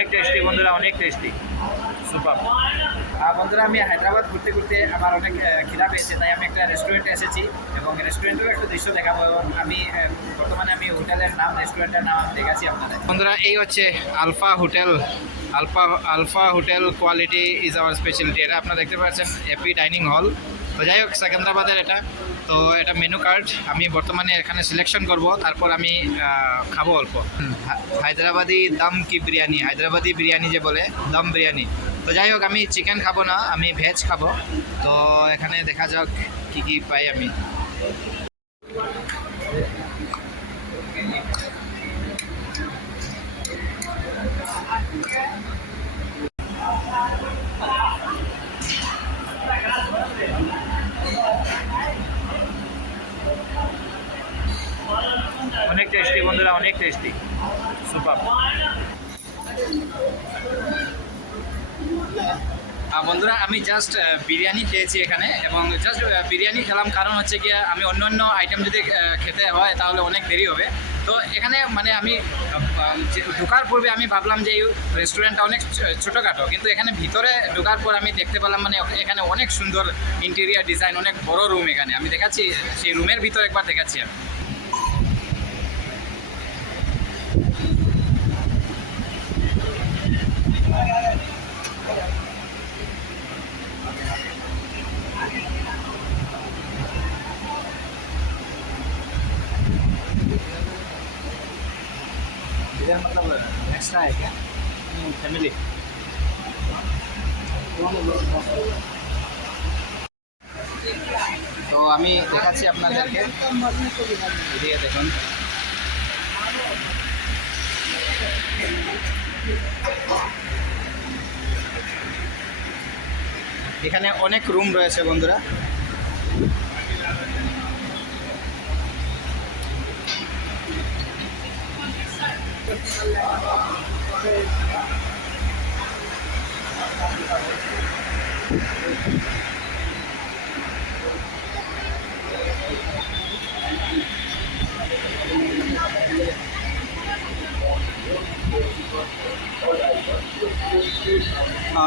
অনেক টেস্টি বন্ধুরা, অনেক টেস্টি, সুপার। বন্ধুরা আমি হায়দ্রাবাদ ঘুরতে ঘুরতে আমার অনেক খিদা পেয়েছে, তাই আমি একটা রেস্টুরেন্টে এসেছি এবং রেস্টুরেন্টেরও একটা দৃশ্য দেখাবো এবং বর্তমানে আমি হোটেলের নাম, রেস্টুরেন্টের নাম দেখাচ্ছি আপনাদের। বন্ধুরা এই হচ্ছে alpha hotel. Alpha hotel quality is our speciality. এটা আপনারা দেখতে পাচ্ছেন হ্যাপি ডাইনিং হল। তো যাই হোক সেকেন্দ্রাবাদের এটা, তো এটা মেনু কার্ড আমি বর্তমানে এখানে সিলেকশন করব, তারপর আমি খাবো অল্প। হায়দ্রাবাদি দম কি বিরিয়ানি, হায়দ্রাবাদি বিরিয়ানি যে বলে দম বিরিয়ানি। তো যাই হোক আমি চিকেন খাবো না, আমি ভেজ খাবো। তো এখানে দেখা যাক কি কি পাই আমি। অনেক টেস্টি বন্ধুরা, অনেক টেস্টি, সুপার। বন্ধুরা আমি জাস্ট বিরিয়ানি খেয়েছি এখানে, এবং জাস্ট বিরিয়ানি খেলাম কারণ হচ্ছে কি আমি অন্য আইটেম যদি খেতে হয় তাহলে অনেক দেরি হবে। তো এখানে মানে আমি ঢোকার পূর্বে আমি ভাবলাম যে এই রেস্টুরেন্টটা অনেক ছোটোখাটো, কিন্তু এখানে ভিতরে ঢোকার পর আমি দেখতে পেলাম মানে এখানে অনেক সুন্দর ইন্টেরিয়ার ডিজাইন, অনেক বড় রুম। এখানে আমি দেখাচ্ছি, সেই রুমের ভিতর একবার দেখাচ্ছি আমি। इधर मतलब एक्स्ट्रा है क्या फैमिली? তো আমি দেখাচ্ছি আপনাদেরকে, এদিকে দেখুন। এখানে অনেক রুম রয়েছে বন্ধুরা।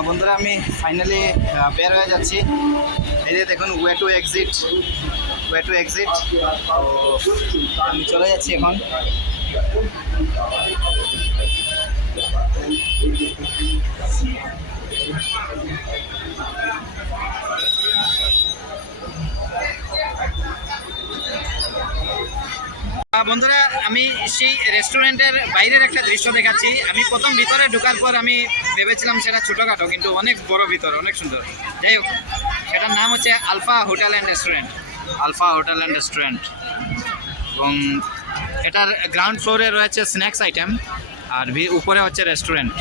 বন্ধুরা আমি ফাইনালি বের হয়ে যাচ্ছি। এই যে দেখুন way to exit, way to exit. তো আমি চলে যাচ্ছি এখন। বন্ধুরা আমি সেই রেস্টুরেন্টের বাইরের একটা দৃশ্য দেখাচ্ছি। আমি প্রথম ভিতরে ঢোকার পর আমি ভেবেছিলাম সেটা ছোটোখাটো, কিন্তু অনেক বড় ভিতর, অনেক সুন্দর। যাই হোক সেটার নাম হচ্ছে alpha hotel and restaurant, alpha hotel and restaurant. এবং এটার গ্রাউন্ড ফ্লোরে রয়েছে স্ন্যাক্স আইটেম, আর উপরে হচ্ছে রেস্টুরেন্ট।